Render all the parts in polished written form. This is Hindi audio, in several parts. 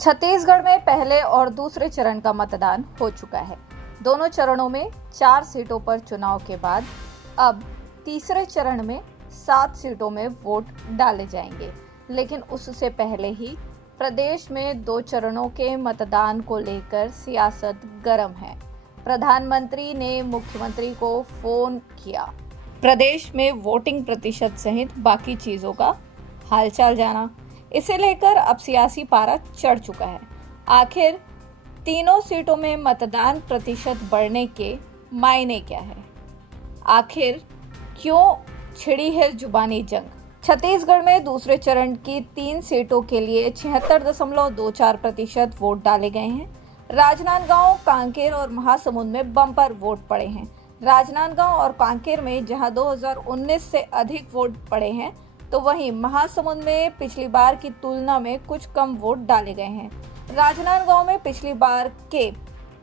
छत्तीसगढ़ में पहले और दूसरे चरण का मतदान हो चुका है। दोनों चरणों में 4 सीटों पर चुनाव के बाद अब तीसरे चरण में 7 सीटों में वोट डाले जाएंगे। लेकिन उससे पहले ही प्रदेश में 2 चरणों के मतदान को लेकर सियासत गर्म है। प्रधानमंत्री ने मुख्यमंत्री को फोन किया, प्रदेश में वोटिंग प्रतिशत सहित बाकी चीजों का हालचाल जाना। इसे लेकर अब सियासी पारा चढ़ चुका है। आखिर तीनों सीटों में मतदान प्रतिशत बढ़ने के मायने क्या है? आखिर क्यों छिड़ी है जुबानी जंग? छत्तीसगढ़ में दूसरे चरण की 3 सीटों के लिए 76.24% वोट डाले गए हैं। राजनांदगांव, कांकेर और महासमुंद में बम्पर वोट पड़े हैं। राजनांदगांव और कांकेर में जहां 2019 से अधिक वोट पड़े हैं, तो वहीं महासमुंद में पिछली बार की तुलना में कुछ कम वोट डाले गए हैं। राजनांदगांव में पिछली बार के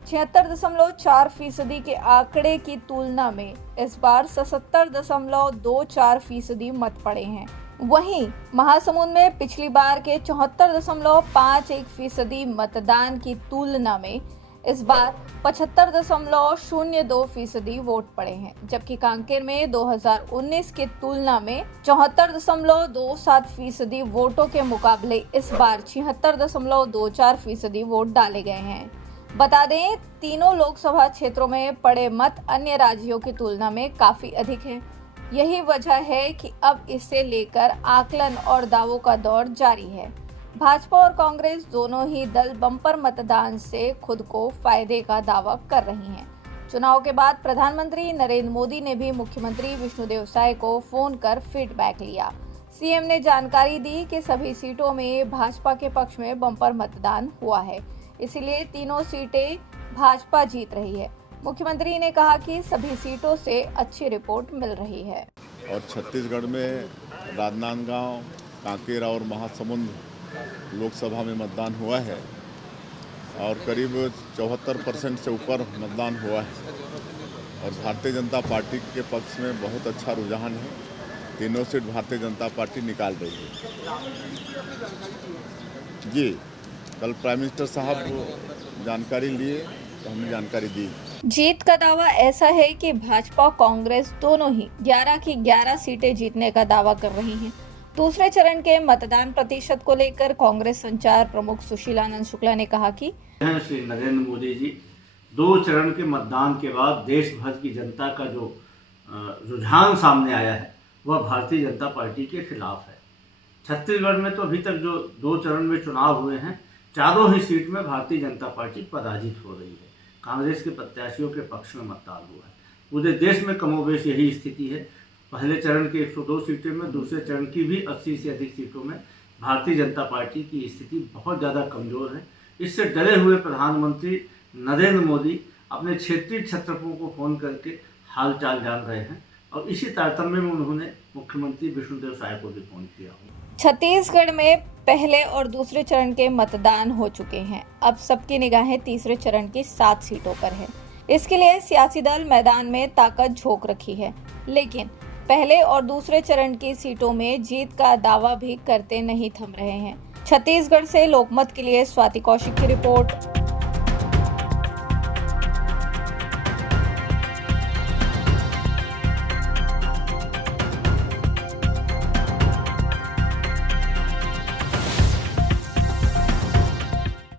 76.4% के आंकड़े की तुलना में इस बार 77.24% मत पड़े हैं। वहीं महासमुंद में पिछली बार के 74.51% मतदान की तुलना में इस बार 75.02% वोट पड़े हैं, जबकि कांकेर में 2019 की तुलना में 74.27% वोटों के मुकाबले इस बार 76.24% वोट डाले गए हैं। बता दें, तीनों लोकसभा क्षेत्रों में पड़े मत अन्य राज्यों की तुलना में काफी अधिक हैं। यही वजह है कि अब इसे लेकर आकलन और दावों का दौर जारी है। भाजपा और कांग्रेस दोनों ही दल बम्पर मतदान से खुद को फायदे का दावा कर रही हैं। चुनाव के बाद प्रधानमंत्री नरेंद्र मोदी ने भी मुख्यमंत्री विष्णुदेव साय को फोन कर फीडबैक लिया। सीएम ने जानकारी दी कि सभी सीटों में भाजपा के पक्ष में बम्पर मतदान हुआ है, इसलिए तीनों सीटें भाजपा जीत रही है। मुख्यमंत्री ने कहा कि सभी सीटों से अच्छी रिपोर्ट मिल रही है। और छत्तीसगढ़ में राजनांदगांव, कांकेर और महासमुंद लोकसभा में मतदान हुआ है और करीब 74% से ऊपर मतदान हुआ है और भारतीय जनता पार्टी के पक्ष में बहुत अच्छा रुझान है। तीनों सीट भारतीय जनता पार्टी निकाल रही है। जी, कल प्राइम मिनिस्टर साहब जानकारी लिए तो हमने जानकारी दी। जीत का दावा ऐसा है कि भाजपा कांग्रेस दोनों ही 11 की 11 सीटें जीतने का दावा कर रही हैं। दूसरे चरण के मतदान प्रतिशत को लेकर कांग्रेस संचार प्रमुख सुशीलानंद शुक्ला ने कहा कि श्री नरेंद्र मोदी जी 2 चरण के मतदान के बाद देश भर की जनता का जो रुझान सामने आया है वह भारतीय जनता पार्टी के खिलाफ है। छत्तीसगढ़ में तो अभी तक जो 2 चरण में चुनाव हुए हैं, चारों ही सीट में भारतीय जनता पार्टी पराजित हो रही है। कांग्रेस के प्रत्याशियों के पक्ष में मतदान हुआ है। पूरे देश में कमोबेश यही स्थिति है। पहले चरण की 102 सीटों में, दूसरे चरण की भी 80 से अधिक सीटों में भारतीय जनता पार्टी की स्थिति बहुत ज़्यादा कमज़ोर है। इससे डरे हुए प्रधानमंत्री नरेंद्र मोदी अपने क्षेत्रीय छत्रपों को फ़ोन करके हालचाल जान रहे हैं और इसी तारतम्य में उन्होंने मुख्यमंत्री विष्णुदेव साय को भी फ़ोन किया। छत्तीसगढ़ में पहले और दूसरे चरण के मतदान हो चुके हैं। अब सबकी निगाहें तीसरे चरण की 7 सीटों पर है। इसके लिए सियासी दल मैदान में ताकत झोंक रखी है, लेकिन पहले और दूसरे चरण की सीटों में जीत का दावा भी करते नहीं थम रहे हैं। छत्तीसगढ़ से लोकमत के लिए स्वाति कौशिक की रिपोर्ट।